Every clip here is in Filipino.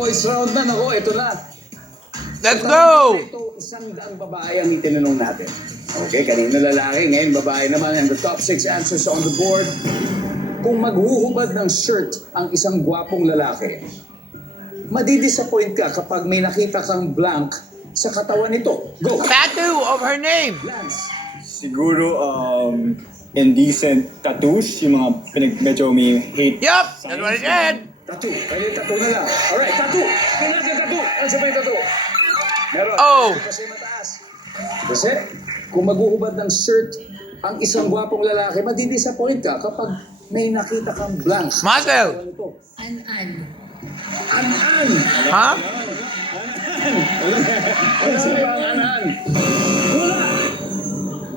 points round na. Ako, ito na. Let's go! Ito, 100 babae ang itinanong natin. Okay, kanina lalaki, ngayon babae naman. And the top 6 answers on the board. Kung maghuhubad ng shirt ang isang gwapong lalaki, madidisappoint ka kapag may nakita kang blank sa katawan nito. Go! Tattoo of her name. Lance. Siguro, indecent tattoos, yung mga medyo may hate. Yup, that's what I said. Tattoo. Pwede tattoo na lang. Alright, tattoo. Kailangan ka tattoo. Ano sa may tattoo? Meron. Oh. Kasi mataas. Kasi, kung maghuhubad ng shirt ang isang gwapong lalaki, madidisappoint ka kapag may nakita kang blank. Muscle. Ano ito? An-an. An-an. Huh? Ano sa ba ang an-an? Wala.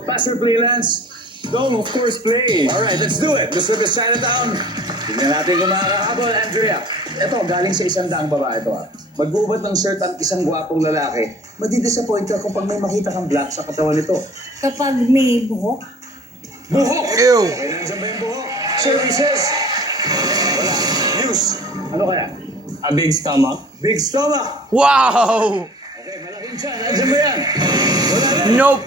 Pass or play, Lance? Don't, of course, play. Alright, let's do it. Mr. Miss Chinatown. Tingnan natin kung makakahabol, Andrea. Ito, galing sa isang daang babae ito. Maghuhubad ng shirt ang isang gwapong lalaki, madidisappoint ka kung pag may makita kang black sa katawan nito. Kapag may buhok, Buhok! Ew. Okay, nandiyan ba yung buhok? Services? Wala. News? Ano kaya? A big stomach. Big stomach? Wow. Okay, malaking tiyan. Nandiyan ba yan? Wala na. Nope.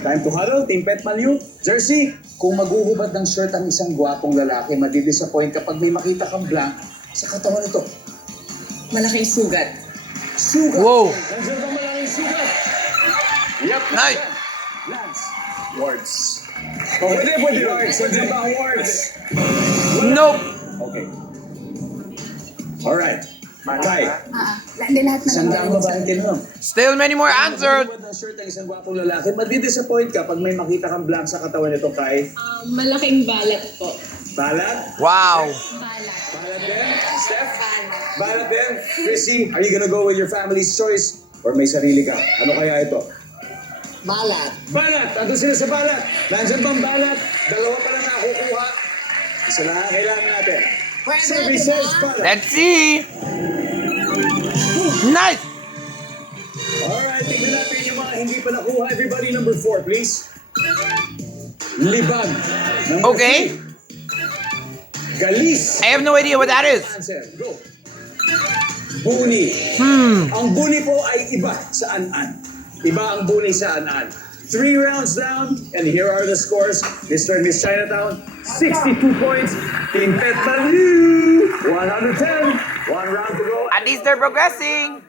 Time to huddle, Team Pet Maliw. Jersey, kung maghuhubad ng shirt ang isang gwapong lalaki, madidisappoint kapag may makita kang blank sa katawan nito. malaking sugat. Sugat! Whoa. Nandiyan bang malaking sugat? Yep. Nice. Lance. Warts. Oh, pwede warts. Nandiyan ba ang warts? Nope. Okay. Alright. Kai, Hindi lahat na isang daang babaeng tinanong. Still many more answers. Kung ng shirt ang isang gwapong lalaki, madidisappoint ka pag may makita kang blank sa katawan nito, Kai. Malaking balat po. Balat? Wow. Balat. Balat din? Steph? Balat din? Chrissy, are you gonna go with your family's choice? Or may sarili ka? Ano kaya ito? Balat. Balat! Ando sila sa balat! Nandiyan bang balat? Dalawa pa lang nakukuha. Isa na ang kailangan natin. Services balat! Let's see. Nice. Alright, tingnan natin yung mga hindi pa nakuha. Everybody, number 4, please. Libag. Number Okay. 3. Galis. I have no idea what that is. Answer, go. Buni. Ang buni po ay iba sa an-an. Iba ang buni sa an-an. 3 rounds down, and here are the scores. Mr. and Miss Chinatown, 62 points. Team Pet Maliw, 110. 1 round to go. At least they're progressing.